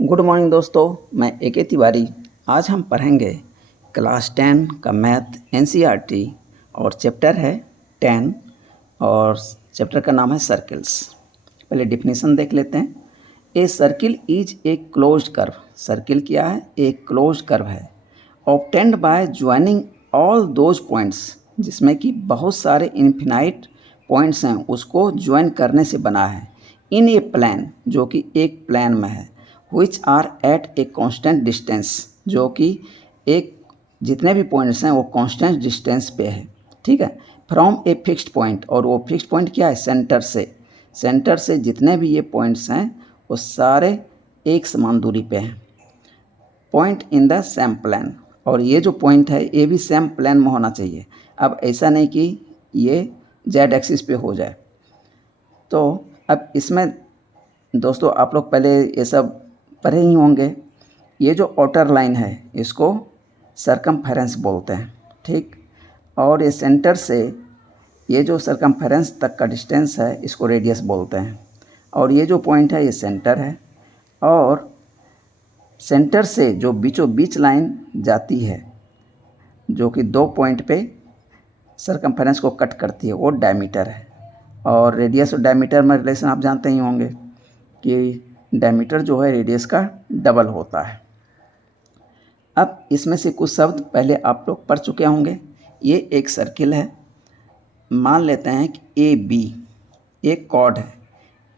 Good morning दोस्तों, मैं A K. Tiwari. आज हम पढ़ेंगे क्लास 10 का मैथ एनसीईआरटी और चैप्टर है 10 और चैप्टर का नाम है सर्किल्स। पहले डिफिनीशन देख लेते हैं। ए circle is a closed curve. Circle क्या है? एक क्लोज्ड कर्व है। Obtained by joining all those points, जिसमें कि बहुत सारे इन्फिनाइट पॉइंट्स हैं, उसको ज्वाइन करने से बना है। इन ए प्लेन, जो कि एक प्लेन में है। Which are at a constant distance, जो कि एक जितने भी पॉइंट्स हैं वो कांस्टेंट डिस्टेंस पे है। ठीक है। फ्रॉम ए फिक्स्ड पॉइंट, और वो फिक्स्ड पॉइंट क्या है? सेंटर से। सेंटर से जितने भी ये पॉइंट्स हैं वो सारे एक समान दूरी पे हैं। Point in the same plane, और ये जो पॉइंट है ये भी सेम प्लेन में होना चाहिए। अब ऐसा नहीं कि ये जेड एक्सिस पे हो जाए। तो अब इसमें दोस्तों आप लोग पहले ये सब पढ़े ही होंगे। ये जो आउटर लाइन है इसको सरकमफेरेंस बोलते हैं। ठीक। और ये सेंटर से ये जो सरकमफेरेंस तक का डिस्टेंस है इसको रेडियस बोलते हैं। और ये जो पॉइंट है ये सेंटर है, और सेंटर से जो बीचों बीच लाइन जाती है जो कि दो पॉइंट पे सरकमफेरेंस को कट करती है, वो डायमीटर है। और रेडियस और डायमीटर में रिलेशन आप जानते ही होंगे कि डायमीटर जो है रेडियस का डबल होता है। अब इसमें से कुछ शब्द पहले आप लोग पढ़ चुके होंगे। ये एक सर्किल है। मान लेते हैं कि ए बी एक कॉर्ड है।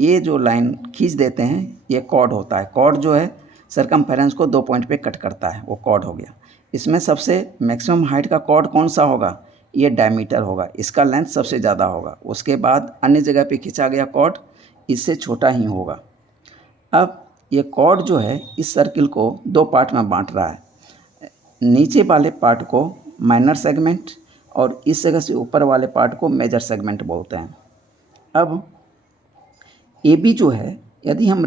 ये जो लाइन खींच देते हैं ये कॉर्ड होता है। कॉर्ड जो है सरकमफेरेंस को दो पॉइंट पे कट करता है, वो कॉर्ड हो गया। इसमें सबसे मैक्सिमम हाइट का कॉर्ड कौन सा होगा? ये डायमीटर होगा। इसका लेंथ सबसे ज़्यादा होगा। उसके बाद अन्य जगह पे खींचा गया कॉर्ड इससे छोटा ही होगा। अब ये कॉर्ड जो है इस सर्किल को दो पार्ट में बांट रहा है। नीचे वाले पार्ट को माइनर सेगमेंट और इस जगह से ऊपर वाले पार्ट को मेजर सेगमेंट बोलते हैं। अब ए बी जो है, यदि हम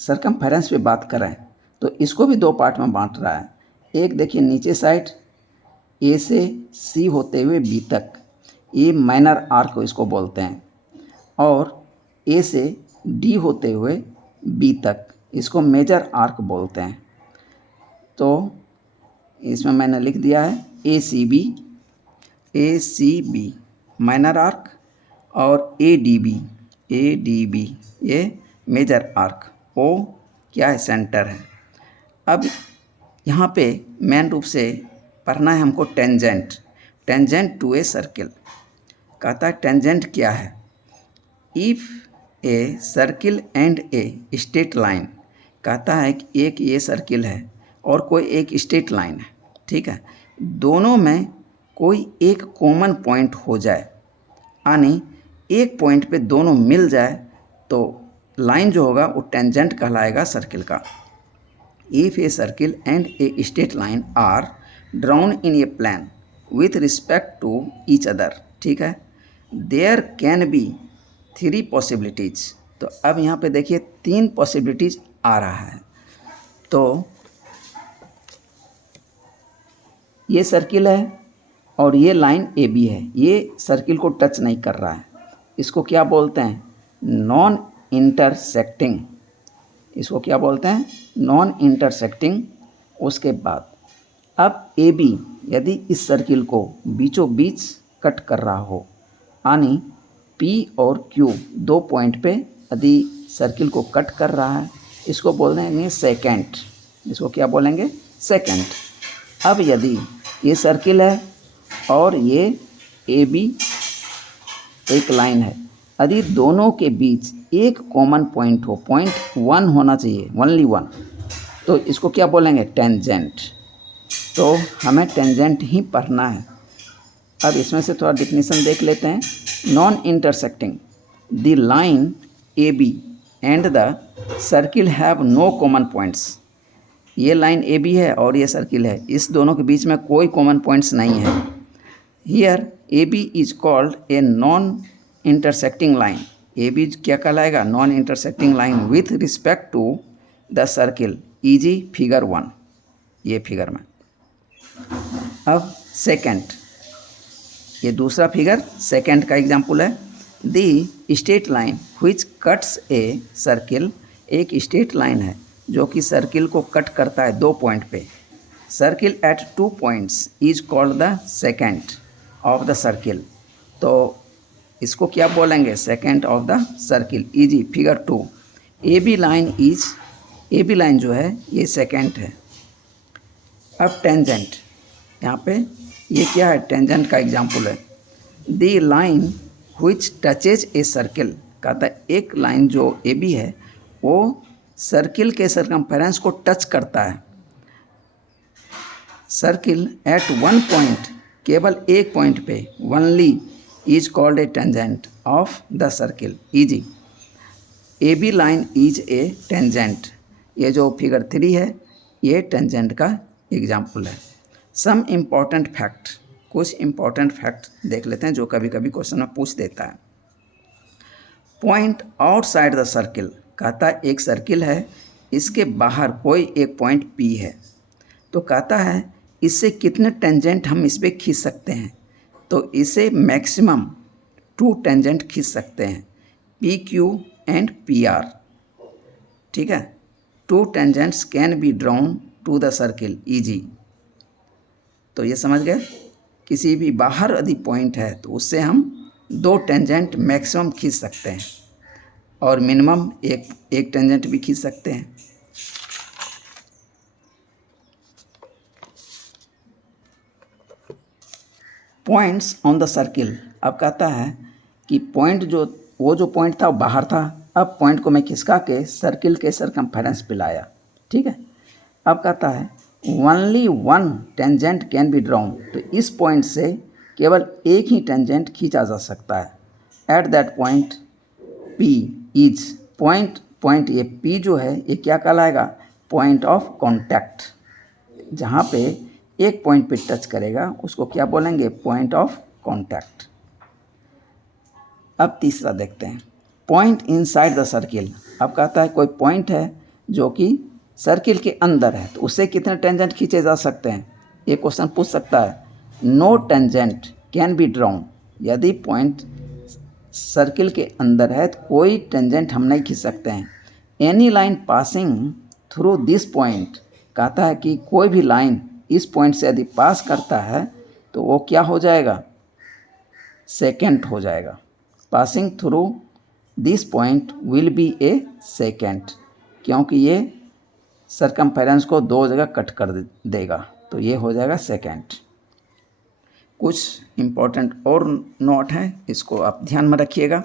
सरकमफेरेंस पे बात करें तो इसको भी दो पार्ट में बांट रहा है। एक देखिए नीचे साइड ए से सी होते हुए बी तक, ये माइनर आर्क इसको बोलते हैं। और ए से डी होते हुए बी तक, इसको मेजर आर्क बोलते हैं। तो इसमें मैंने लिख दिया है ए सी बी माइनर आर्क, और ए डी बी ये मेजर आर्क। ओ क्या है? सेंटर है। अब यहाँ पे मेन रूप से पढ़ना है हमको टेंजेंट टू ए सर्किल। कहता है टेंजेंट क्या है? If A circle and a straight line, कहता है कि एक ये सर्किल है और कोई एक स्ट्रेट लाइन है। ठीक है। दोनों में कोई एक कॉमन पॉइंट हो जाए, यानी एक पॉइंट पे दोनों मिल जाए तो लाइन जो होगा वो टेंजेंट कहलाएगा सर्किल का। If a circle and a straight line are drawn in a plane with respect to each other, ठीक है, there can be three possibilities. तो अब यहाँ पे देखिए तीन पॉसिबिलिटीज़ आ रहा है। तो ये सर्किल है और ये लाइन ए बी है, ये सर्किल को टच नहीं कर रहा है। इसको क्या बोलते हैं? Non intersecting. इसको क्या बोलते हैं? Non intersecting. उसके बाद अब ए बी यदि इस सर्किल को बीचों बीच कट कर रहा हो, यानी पी और क्यू दो पॉइंट पे यदि सर्किल को कट कर रहा है, इसको बोल देंगे सेकेंट। इसको क्या बोलेंगे? सेकेंट। अब यदि ये सर्किल है और ये ए बी एक लाइन है, यदि दोनों के बीच एक कॉमन पॉइंट हो, पॉइंट वन होना चाहिए, ओनली वन, तो इसको क्या बोलेंगे? टेंजेंट। तो हमें टेंजेंट ही पढ़ना है। अब इसमें से थोड़ा डिफिनीशन देख लेते हैं। Non intersecting, the line A B and the circle have no common points. ये लाइन ए बी है और ये सर्किल है, इस दोनों के बीच में कोई कॉमन पॉइंट्स नहीं है। Here A B is called a non intersecting line. A B क्या कहलाएगा? Non intersecting line with respect to the circle, easy figure 1, ये फिगर में। अब सेकेंड, ये दूसरा फिगर सेकेंड का एग्जाम्पल है। The straight line which cuts a circle, एक स्ट्रेट लाइन है जो कि सर्किल को कट करता है 2 पॉइंट पे। Circle at 2 points is called the secant of the circle. तो इसको क्या बोलेंगे, secant of the circle. Easy figure 2, A B line जो है ये सेकेंड है। अब टेंजेंट, यहाँ पे ये क्या है, टेंजेंट का एग्जाम्पल है। The line which touches a circle, कहता है एक लाइन जो ए बी है वो सर्किल के सरकमफेरेंस को टच करता है। सर्किल एट वन पॉइंट, केवल एक पॉइंट पे, only, is called a tangent of the circle. Easy A B line is a tangent. ये जो फिगर 3 है ये टेंजेंट का एग्जाम्पल है। सम इम्पॉर्टेंट फैक्ट, कुछ इम्पॉर्टेंट फैक्ट देख लेते हैं जो कभी कभी क्वेश्चन में पूछ देता है। पॉइंट आउटसाइड द सर्किल, कहता है एक सर्किल है, इसके बाहर कोई एक पॉइंट P है, तो कहता है इससे कितने टेंजेंट हम इस पर खींच सकते हैं। तो इसे मैक्सिमम 2 टेंजेंट खींच सकते हैं, PQ एंड PR। ठीक है, 2 tangents can be drawn to the circle. Easy, तो ये समझ गए, किसी भी बाहर यदि पॉइंट है तो उससे हम 2 टेंजेंट मैक्सिमम खींच सकते हैं और मिनिमम एक टेंजेंट भी खींच सकते हैं। पॉइंट्स ऑन द सर्किल, अब कहता है कि पॉइंट जो पॉइंट था वो बाहर था, अब पॉइंट को मैं खिसका के सर्किल के सरकमफेरेंस पे लाया। ठीक है, अब कहता है only 1 tangent can be drawn, तो इस पॉइंट से केवल एक ही टेंजेंट खींचा जा सकता है। At that point P is, point ये P जो है ये क्या कहलाएगा, पॉइंट ऑफ कॉन्टैक्ट। जहाँ पे एक पॉइंट पे टच करेगा उसको क्या बोलेंगे, पॉइंट ऑफ कॉन्टैक्ट। अब तीसरा देखते हैं, पॉइंट इनसाइड द सर्किल। अब कहता है कोई पॉइंट है जो कि सर्किल के अंदर है, तो उससे कितने टेंजेंट खींचे जा सकते हैं, ये क्वेश्चन पूछ सकता है। No tangent can be drawn, यदि पॉइंट सर्किल के अंदर है तो कोई टेंजेंट हम नहीं खींच सकते हैं। Any line passing through this point, कहता है कि कोई भी लाइन इस पॉइंट से यदि पास करता है तो वो क्या हो जाएगा, सेकेंड हो जाएगा। Passing through this point will be A second, क्योंकि ये सरकमफेरेंस को 2 जगह कट कर देगा, तो ये हो जाएगा सेकेंड। कुछ इम्पोर्टेंट और नोट है, इसको आप ध्यान में रखिएगा।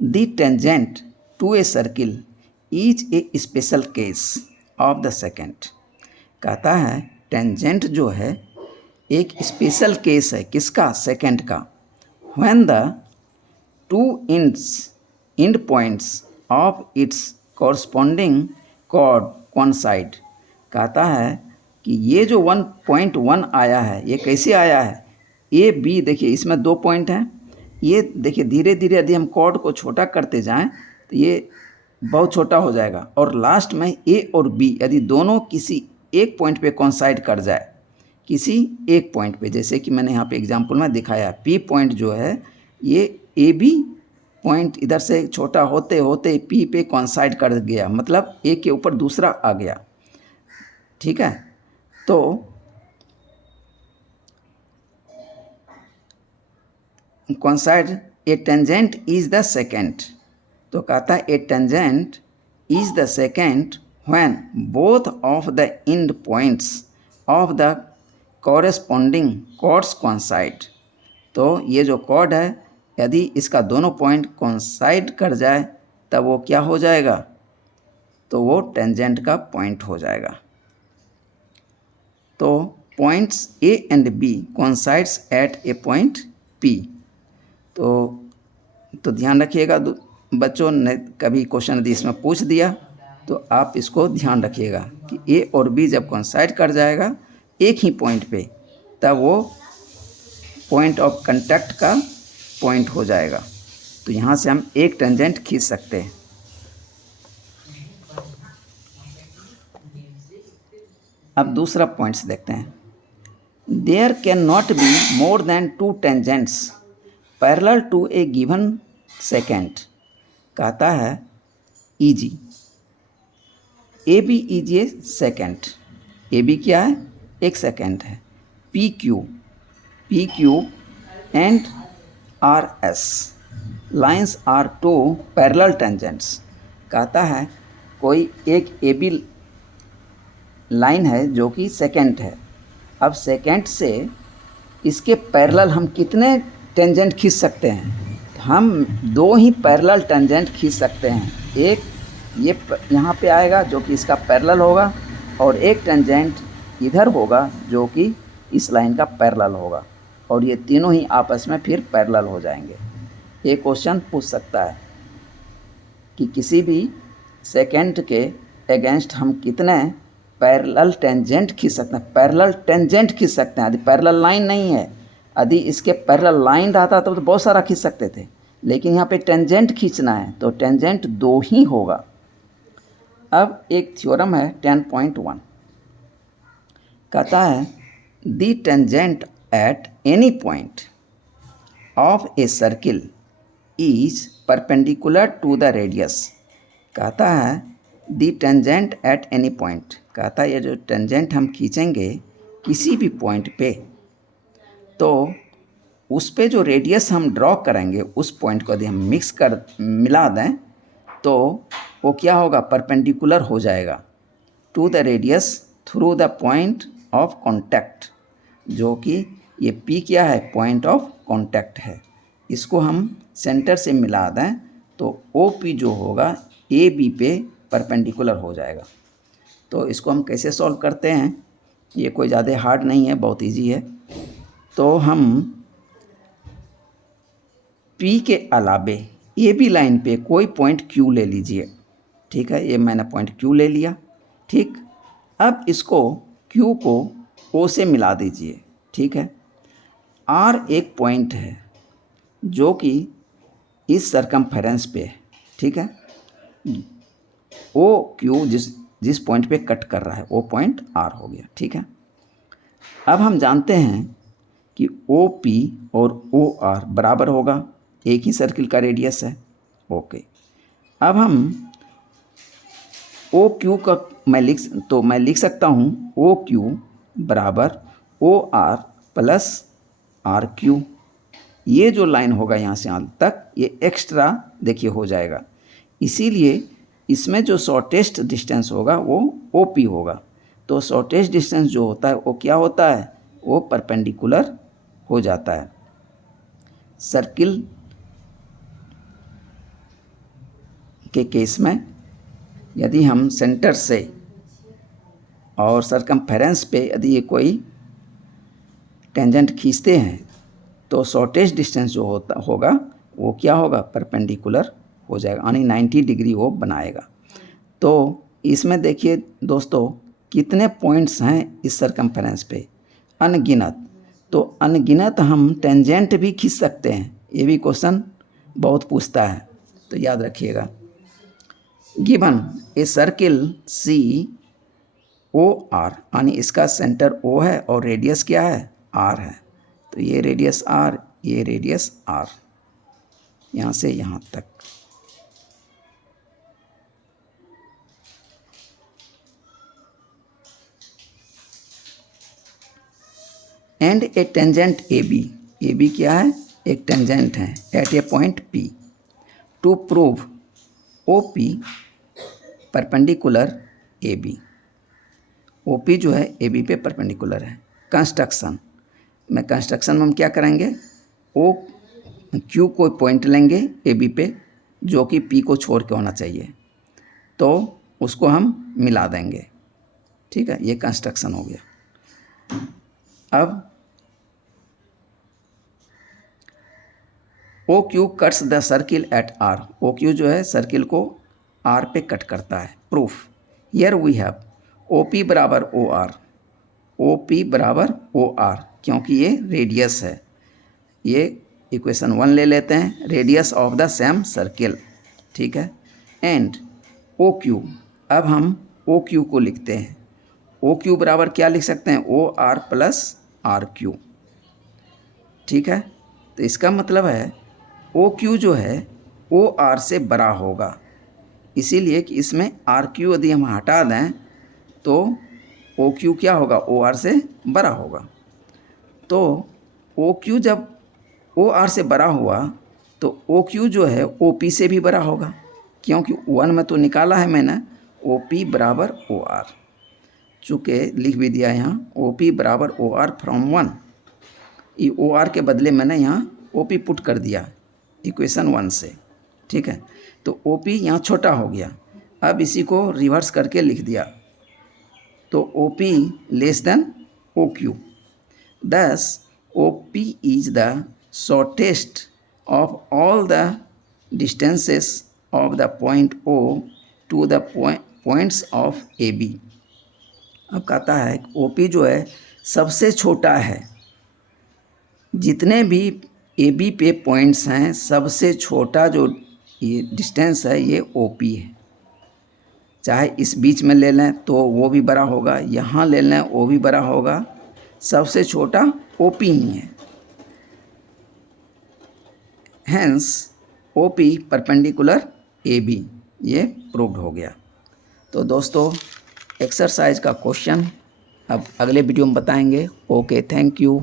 The tangent to a circle is a special case of the secant, कहता है टेंजेंट जो है एक स्पेशल केस है, किसका, सेकेंड का। When the 2 end points of its corresponding chord coincide, कहता है कि ये जो 1.1 आया है ये कैसे आया है, ए बी, देखिए इसमें 2 पॉइंट हैं, ये देखिए धीरे धीरे यदि हम कॉर्ड को छोटा करते जाएं तो ये बहुत छोटा हो जाएगा, और लास्ट में ए और बी यदि दोनों किसी एक पॉइंट पे कोइंसाइड कर जाए, किसी एक पॉइंट पे, जैसे कि मैंने यहाँ पे एग्जांपल में दिखाया, पी पॉइंट जो है ये ए बी पॉइंट इधर से छोटा होते होते पी पे कोइंसाइड कर गया, मतलब ए के ऊपर दूसरा आ गया। ठीक है, तो coincide a tangent is the second, तो कहता है a tangent is the second when both of the end points of the corresponding chords coincide. तो ये जो कॉर्ड है यदि इसका दोनों पॉइंट कोइंसाइड कर जाए तब वो क्या हो जाएगा, तो वो टेंजेंट का पॉइंट हो जाएगा। तो points A and B coincides at a point P. तो ध्यान रखिएगा बच्चों, ने कभी क्वेश्चन यदि इसमें पूछ दिया तो आप इसको ध्यान रखिएगा कि ए और बी जब कोइंसाइड कर जाएगा एक ही पॉइंट पे तब वो पॉइंट ऑफ कांटेक्ट का पॉइंट हो जाएगा। तो यहाँ से हम एक टेंजेंट खींच सकते हैं। अब दूसरा पॉइंट्स देखते हैं। There can not be more than 2 tangents parallel to a given secant, कहता है easy. A B is a secant, A B क्या है, एक सेकेंड है। P Q and R S lines are two parallel tangents. कहता है कोई एक ए बी लाइन है जो कि सेकेंड है। अब सेकेंड से इसके पैरेलल हम कितने टेंजेंट खींच सकते हैं? हम दो ही पैरेलल टेंजेंट खींच सकते हैं। एक ये यहाँ पे आएगा जो कि इसका पैरेलल होगा, और एक टेंजेंट इधर होगा जो कि इस लाइन का पैरेलल होगा, और ये तीनों ही आपस में फिर पैरेलल हो जाएंगे। एक क्वेश्चन पूछ सकता है कि किसी भी सेकेंड के अगेंस्ट हम कितने पैरेलल टेंजेंट खींच सकते हैं? पैरेलल टेंजेंट खींच सकते हैं, यदि पैरेलल लाइन नहीं है। यदि इसके पैरेलल लाइन रहता तो बहुत सारा खींच सकते थे, लेकिन यहाँ पे टेंजेंट खींचना है तो टेंजेंट दो ही होगा। अब एक थ्योरम है 10.1, कहता है the tangent at any point of a circle is perpendicular to the radius. कहता है the tangent at any point, कहता है ये जो टेंजेंट हम खींचेंगे किसी भी पॉइंट पे, तो उस पे जो रेडियस हम ड्रॉ करेंगे उस पॉइंट को यदि हम मिला दें तो वो क्या होगा, परपेंडिकुलर हो जाएगा to the radius through the point of contact, जो कि ये P क्या है, पॉइंट ऑफ कॉन्टैक्ट है। इसको हम सेंटर से मिला दें तो OP जो होगा AB पे परपेंडिकुलर हो जाएगा। तो इसको हम कैसे सॉल्व करते हैं? ये कोई ज़्यादा हार्ड नहीं है, बहुत इजी है। तो हम P के अलावे AB लाइन पे कोई पॉइंट Q ले लीजिए, ठीक है। ये मैंने पॉइंट Q ले लिया, ठीक। अब इसको Q को O से मिला दीजिए, ठीक है। R एक पॉइंट है जो कि इस सरकमफेरेंस पे है, ठीक है। OQ जिस पॉइंट पे कट कर रहा है वो पॉइंट R हो गया, ठीक है। अब हम जानते हैं कि OP और OR बराबर होगा, एक ही सर्किल का रेडियस है, ओके। अब हम OQ का मैं लिख सकता हूँ OQ बराबर OR प्लस RQ। ये जो लाइन होगा यहाँ से यहाँ तक ये एक्स्ट्रा देखिए हो जाएगा, इसीलिए इसमें जो शॉर्टेस्ट डिस्टेंस होगा वो OP होगा। तो शॉर्टेस्ट डिस्टेंस जो होता है वो क्या होता है, वो परपेंडिकुलर हो जाता है। सर्किल के केस में यदि हम सेंटर से और सरकमफेरेंस पे यदि ये कोई टेंजेंट खींचते हैं तो शॉर्टेस्ट डिस्टेंस जो होगा वो क्या होगा, परपेंडिकुलर हो जाएगा, यानी 90 डिग्री वो बनाएगा। तो इसमें देखिए दोस्तों कितने पॉइंट्स हैं इस सरकमफेरेंस पे, अनगिनत। तो अनगिनत हम टेंजेंट भी खींच सकते हैं, ये भी क्वेश्चन बहुत पूछता है, तो याद रखिएगा। गिवन ए सर्किल COR, यानी इसका सेंटर O है और रेडियस क्या है, R है। तो ये रेडियस R, ये रेडियस R, यहाँ से यहाँ तक। एंड ए टेंजेंट AB क्या है, एक टेंजेंट है at a point P। To prove OP perpendicular AB, OP जो है AB पे परपेंडिकुलर है। कंस्ट्रक्शन में हम क्या करेंगे, OQ को पॉइंट लेंगे AB पे जो कि P को छोड़ के होना चाहिए, तो उसको हम मिला देंगे, ठीक है। ये कंस्ट्रक्शन हो गया। अब OQ cuts the circle eight R, OQ जो है सर्किल को R पे कट करता है। Proof, here we have OP बराबर OR, OP बराबर OR, क्योंकि ये रेडियस है। ये इक्वेशन 1 ले लेते हैं, radius of the same circle, ठीक है। एंड OQ, अब हम OQ को लिखते हैं, OQ बराबर क्या लिख सकते हैं, OR प्लस RQ, ठीक है। तो इसका मतलब है OQ जो है OR से बड़ा होगा, इसीलिए कि इसमें आर क्यू यदि हम हटा दें तो ओ क्यू क्या होगा, ओ आर से बड़ा होगा। तो ओ क्यू जब ओ आर से बड़ा हुआ तो ओ क्यू जो है ओ पी से भी बड़ा होगा, क्योंकि 1 में तो निकाला है मैंने ओ पी बराबर ओ आर, चूँकि लिख भी दिया यहाँ ओ पी बराबर ओ आर फ्रॉम 1। ये ओ आर के बदले मैंने यहाँ ओ पी पुट कर दिया इक्वेशन 1 से, ठीक है। तो ओ पी यहाँ छोटा हो गया। अब इसी को रिवर्स करके लिख दिया तो O P less than O Q, thus OP is the shortest of all the distances of the point O to the points of AB। अब कहता है कि OP जो है सबसे छोटा है, जितने भी AB पे पॉइंट्स हैं सबसे छोटा जो ये डिस्टेंस है ये OP है। चाहे इस बीच में ले लें तो वो भी बड़ा होगा, यहाँ ले लें वो भी बड़ा होगा, सबसे छोटा OP ही है। हैंस OP परपेंडिकुलर AB, ये प्रूव्ड हो गया। तो दोस्तों एक्सरसाइज का क्वेश्चन अब अगले वीडियो में बताएंगे। Okay, thank you.